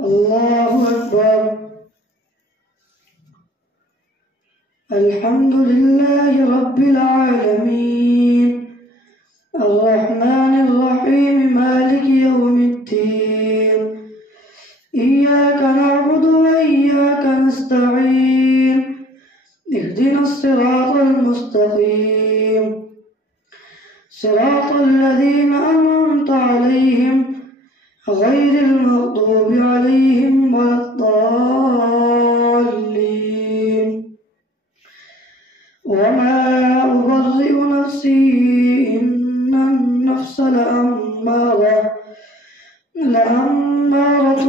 الله أكبر. الحمد لله رب العالمين الرحمن الرحيم مالك يوم الدين إياك نعبد وإياك نستعين اهدنا الصراط المستقيم صراط الذين أنعمت عليهم غير المغضوب عليهم ولا الضالين. وما أبرئ نفسي إن النفس لأمارة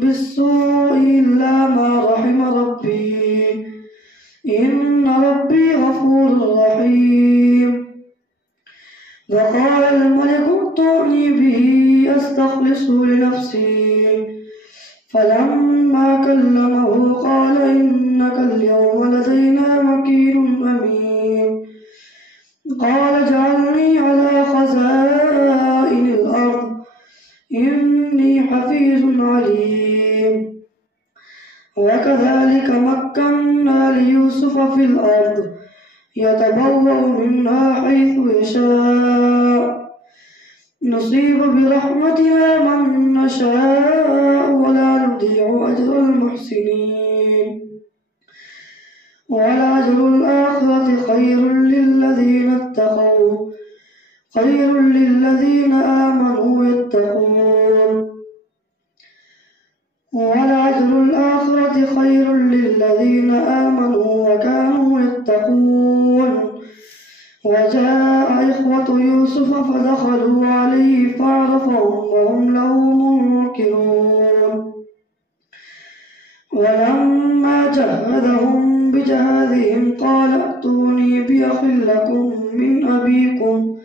بالسوء إلا ما رحم ربي إن ربي غفور رحيم. وقال الملك ائتوني به أستخلصه لنفسي فلما كلمه قال إنك اليوم لدينا مكين أمين. قال اجعلني على خزائن الأرض إني حفيظ عليم. وكذلك مكنا ليوسف في الأرض يتبوأ منها حيث يشاء نصيب برحمتنا من نشاء ولا نضيع أجر المحسنين. ولأجر الآخرة خير للذين اتقوا خير للذين آمنوا يتقون. ولأجر الآخرة خير للذين آمنوا وكانوا يتقون. وجاء إخوة يوسف فدخلوا عليه فعرفهم وهم له منكرون. ولما جهزهم بجهازهم قال ائتوني بأخ لكم من أبيكم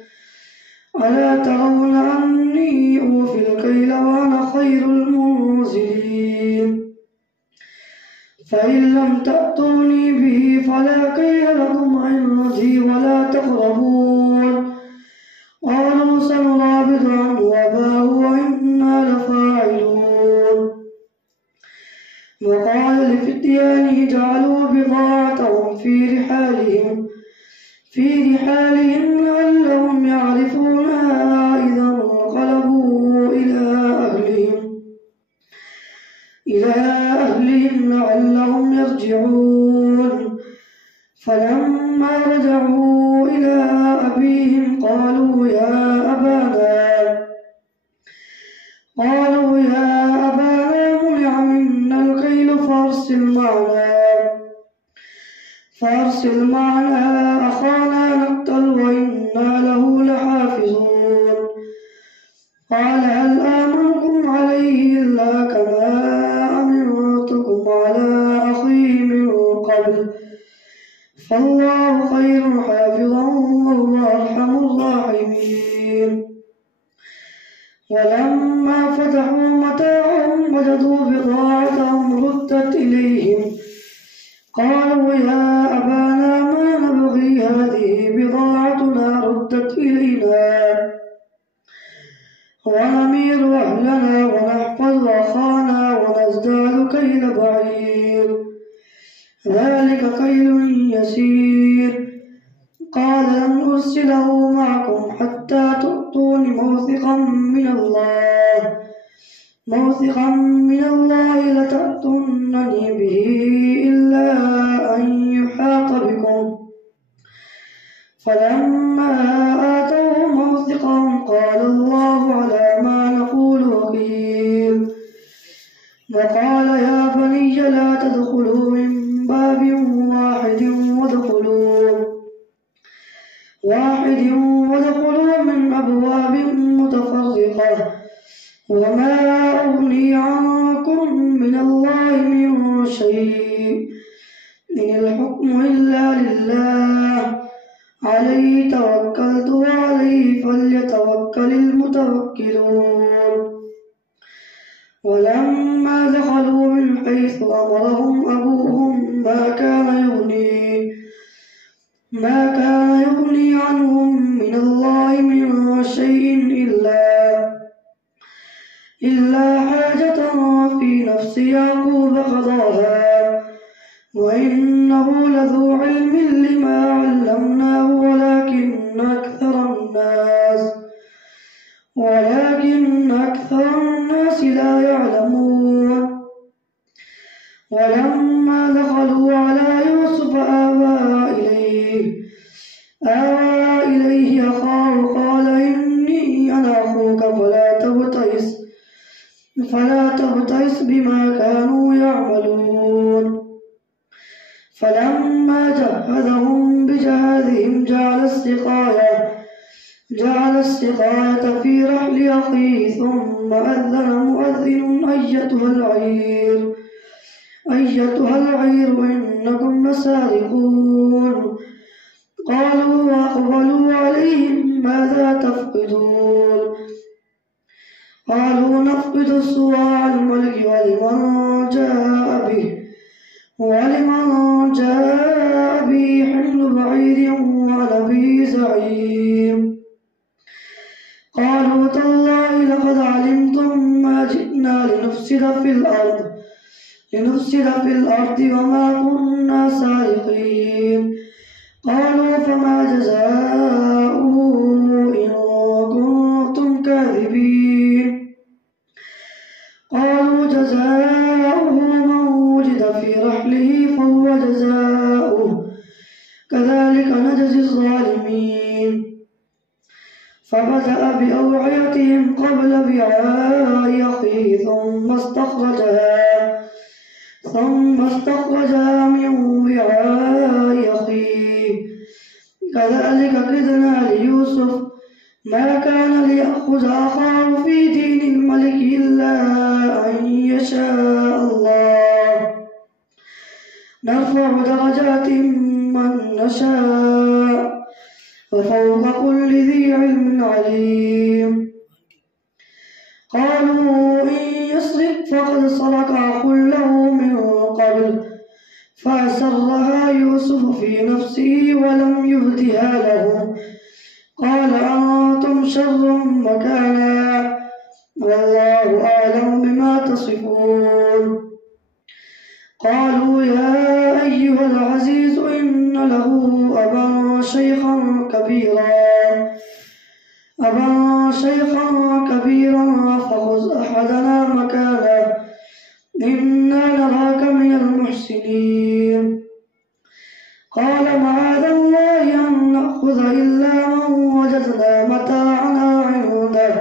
ألا ترون أني أوفي الكيل وأنا خير المنزلين. فإن لم تأتوني به فلا كيل لكم عندي ولا تقربون. قالوا سنراود عنه أباه وإنا لفاعلون. وقال لفتيانه جعلوا بضاعتهم في رحالهم لعلهم يعرفونها إذا انقلبوا إلى أهلهم لعلهم يرجعون. فلما رجعوا إلى أبيهم قالوا يا أبانا منع منا الكيل فأرسل معنا أخانا نقتل وإنا له لحافظون. قال هل آمنكم عليه إلا كما أمنتكم على أخيه من قبل فالله خير حافظا وهو أرحم الراحمين. ولما فتحوا متاعهم وجدوا بضاعتهم ردت إليهم قالوا يا أبانا ما نبغي هذه بضاعتنا ردت إلينا ونمير أهلنا ونحفظ أخانا ونزداد كيل بعير ذلك كيل يسير. قال لن أرسله معكم حتى تؤتون موثقا من الله لتأتونني به إلا أن يحاط بكم. فلما آتوه موثقهم قال الله على ما نقول وكيل. وقال يا بني لا تدخلوا من باب واحد وادخلوا من أبواب متفرقة وما أغني عنكم من الله من شيء إن الحكم إلا لله عليه توكلت وعليه فليتوكل المتوكلون. ولما دخلوا من حيث أمرهم أبوهم ما كان يغني عنهم من الله من شيء إلا حاجة في نفس يعقوب قضاها وإنه لذو علم لما علمناه ولكن أكثر الناس لا يعلمون. ولما دخلوا على يوسف آوى إليه أخاه قال إني أنا أخوك فلا تبتئس بما كانوا يعملون. فلما جهزهم بجهازهم جعل السقاية في رحل أخيه ثم أذن مؤذن أيتها العير إنكم لسارقون. قالوا وأقبلوا عليهم ماذا تفقدون؟ قالوا نفقد صواع الملك ولمن جاء به حمل بعير وأنا به زعيم. قالوا تالله لقد علمتم ما جئنا لنفسد في الأرض وما كنا سارقين. قالوا فما جزاؤه إن كنتم كاذبين؟ قالوا جزاؤه من وجد في رحله فهو جزاؤه كذلك نجزي الظالمين. فبدأ بأوعيتهم قبل وعاء أخيه ثم استخرجها من وعاء أخيه كذلك كدنا ليوسف ما كان ليأخذ أخاه في دين الملك إلا أن يشاء الله نرفع درجات من نشاء وفوق كل ذي علم عليم. قالوا إن يسرق فقد سرق أخ له من قبل فأسرها يوسف في نفسه ولم يبدها لهم. قال أنتم شر مكانا والله أعلم بما تصفون. قالوا يا أيها العزيز إن له أبا شيخا كبيرا فخذ أحدنا مكانه إنا نراك من المحسنين. قال معاذ الله أن نأخذ إلا من وجدنا متاعنا عنده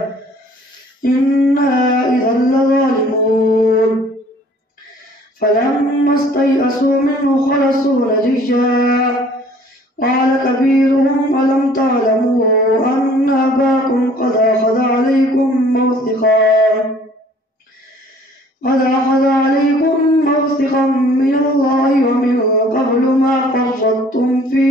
إنا إذا لظالمون. فلما استيئسوا منه خلصوا نجيا قال كبيرهم ألم تعلموا أن أباكم قد أخذ عليكم موثقا من الله ومن قبل ما فرطتم في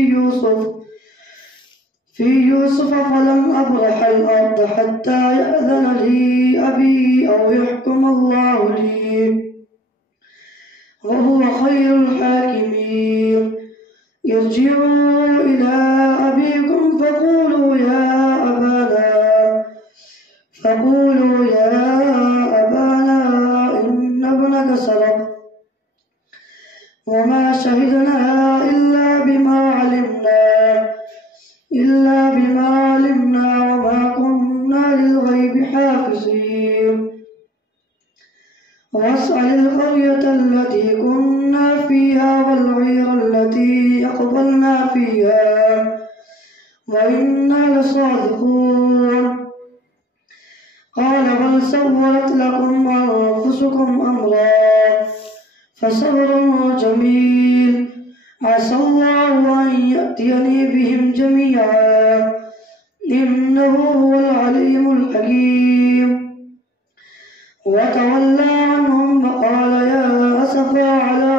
يوسف فلن أبرح الأرض حتى يأذن لي أبي أو يحكم الله لي وهو خير الحاكمين. ارجعوا إلى أبيكم فقولوا يا أبانا إن ابنك سرق وما شهدنا إلا بما علمنا وما كنا للغيب حافظين. واسأل القرية التي كنا فيها والعير التي أقبلنا فيها وإنا لصادقون. قال بل سولت لكم أنفسكم أمرا فصبر جميل عسى الله أن يأتيني بهم جميعا إنه هو العليم الحكيم. وتولى عنهم وقال يا أسفا على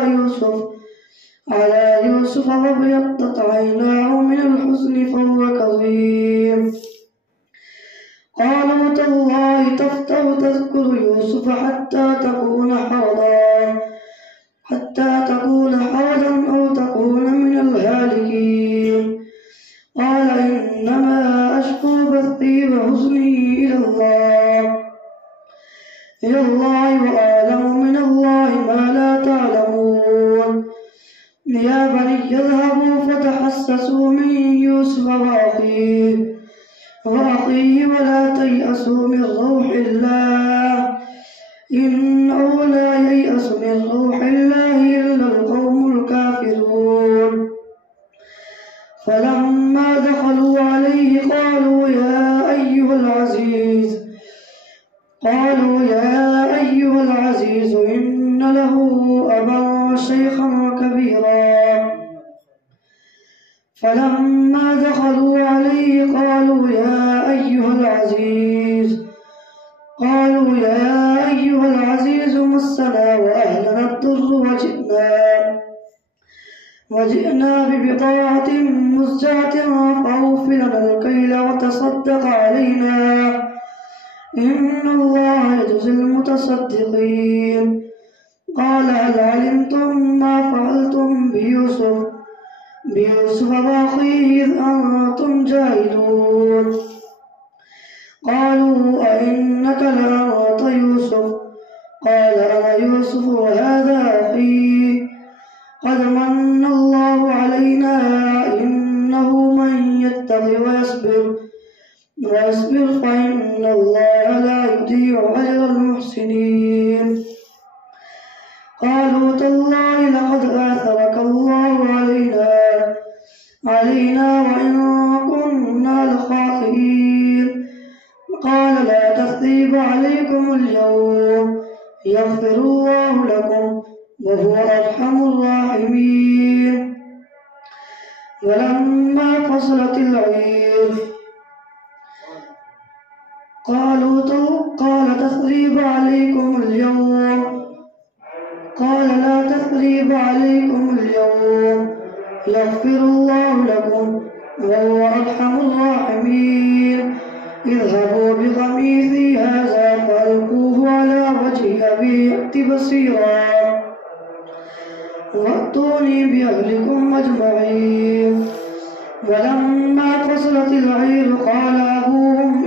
يوسف وابيضت عيناه من الحزن فهو كظيم. قالوا تالله تفتأ تذكر يوسف حتى تكون حرضا أو تكون من الهالكين. قال إنما أشكو بثي وحزني إلى الله وأعلم من الله الله ما لا تعلمون يا بني اذهبوا فتحسسوا من يوسف وأخيه ولا تيأسوا من روح الله إنه لا ييأس من روح الله إلا القوم الكافرون فلما دخلوا عليه قالوا يا أيها العزيز إن له أبا شيخا كبيرا فلما دخلوا عليه قالوا يا أيها العزيز مسنا وأهلنا الضر وجئنا ببضاعة مزجاة فأوف لنا الكيل وتصدق علينا إن الله يجزي المتصدقين قال هل علمتم ما فعلتم بيوسف وأخيه إذ أنتم جاهلون قالوا أئنك لأنت يوسف قال أنا يوسف وهذا أخي قد من الله علينا إنه من يتق ويصبر فإن الله لا يضيع أجر المحسنين قالوا تالله لقد آثرك الله علينا وإن كنا لخاطئين قال لا تثريب عليكم اليوم يغفر الله لكم وهو أرحم الراحمين ولما فصلت العير قال تثريب عليكم اليوم قال لا تثريب عليكم اليوم يغفر الله لكم وهو أرحم الراحمين اذهبوا بقميصي هذا فألقوه على وجه أبي يأت بصيرا وأتوني بأهلكم أجمعين ولما فصلت العير قال أبوهم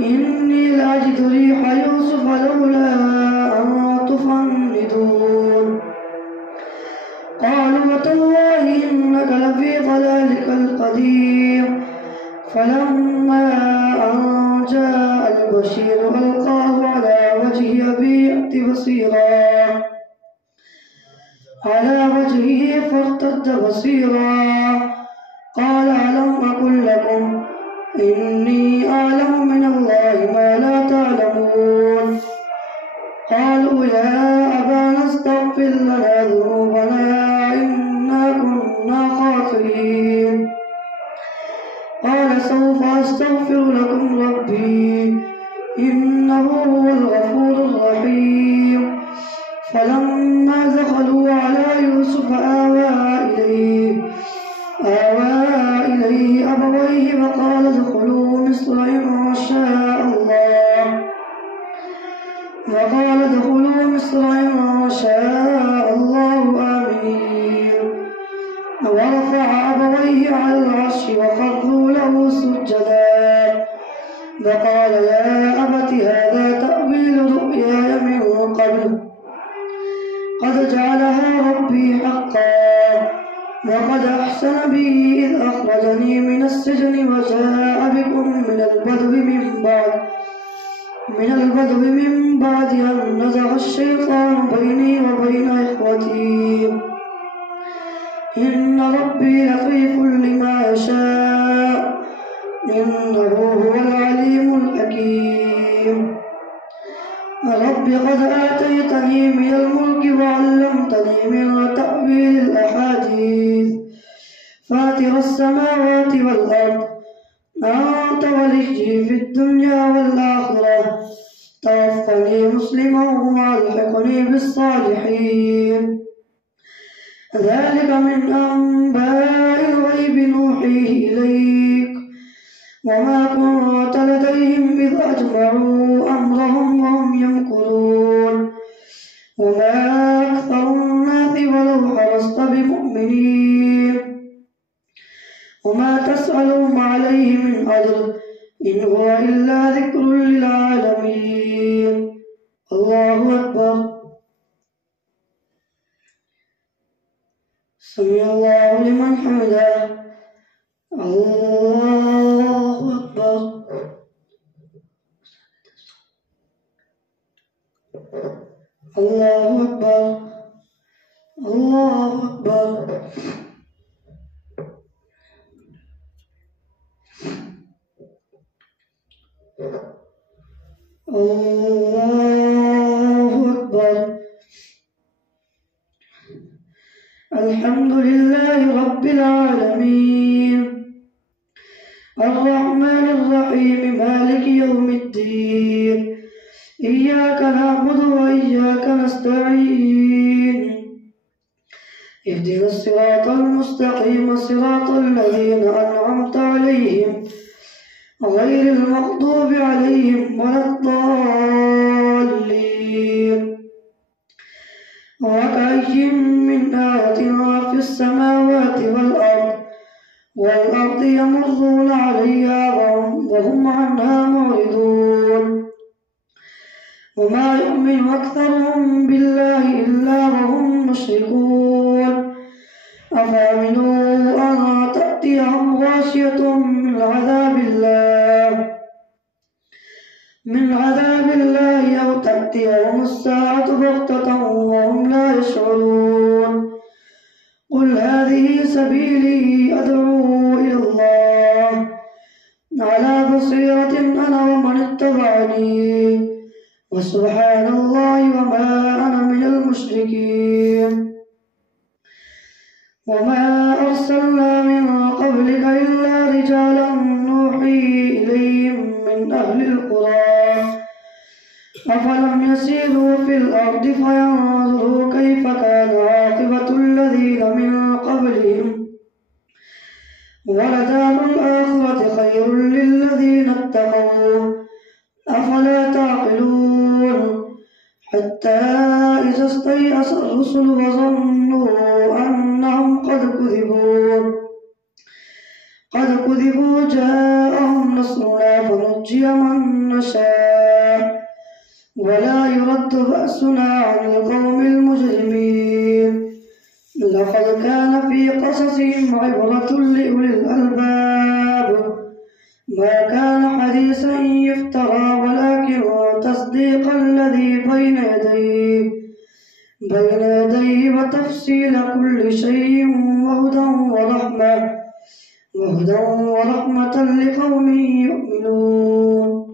إني لأجد ريح يوسف لولا أن تفندون قالوا تالله إنك لفي ضلالك القديم فلما أن جاء البشير ألقاه على وجه أبي يأت بصيرا على وجهه فارتد بصيرا قال ألم أقل لكم إني أعلم من الله ما لا تعلمون قالوا يا أبانا استغفر لنا ذنوبنا إنا كنا خاطئين قال سوف أستغفر لكم ربي إنه هو الغفور الرحيم فلما دخلوا على يوسف آوى إليه أبويه وقال ادخلوا مصر إن شاء الله آمنين ورفع أبويه على العرش وخروا له سجدا وقال يا أبت هذا تأويل رؤياي من قبل قد جعلها ربي حقا وقد أحسن بي إذ أخرجني من السجن وجاء بكم من البدو من بعد أن نزغ الشيطان بيني وبين إخوتي إن ربي لطيف لما يشاء إنه هو العليم الحكيم رب قد آتيتني من الملك وعلمتني من تأويل الأحاديث فاطر السماوات والأرض أنت وليي في الدنيا والآخرة توفني مسلما وألحقني بالصالحين ذلك من أنباء الغيب نوحيه إليك وما كنت لديهم إذ أجمعوا أمرهم وهم يمكرون وما أكثر الناس ولو حرصت بمؤمنين وما تسألهم عليه من أجر إن هو إلا ذكر للعالمين الله أكبر. سمع الله لمن حمده. الله أكبر. الله أكبر. الله أكبر. الله أكبر. الحمد لله رب العالمين الرحمن الرحيم مالك يوم الدين إياك نعبد وإياك نستعين اهدنا الصراط المستقيم صراط الذين أنعمت عليهم غير المغضوب عليهم ولا الضالين. وكأي من آية في السماوات والأرض يمرون عليها وهم عنها معرضون وما يؤمن أكثرهم بالله إلا وهم مشركون أفأمنوا أن تأتيهم غاشية من عذاب الله أو تأتيهم الساعة بغتة وهم لا يشعرون. قل هذه سبيلي أدعو إلى الله على بصيرة أنا ومن اتبعني وسبحان الله وما أنا من المشركين. وما أرسلنا من قبلك إلا رجالا نوحي إليهم من أهل القرى أفلم يسيروا في الأرض فينظروا كيف كان عاقبة الذين من قبلهم ولدار الآخرة خير للذين اتقوا أفلا تعقلون. حتى إذا استيأس الرسل وظنوا أنهم قد كذبوا جاءهم نصرنا فنجي من نشاء ولا يرد بأسنا عن القوم المجرمين. لقد كان في قصصهم عبرة لأولي الألباب ما كان حديثا يفترى ولكن تصديق الذي بين يديه وتفصيل كل شيء وهدى ورحمة لقوم يؤمنون.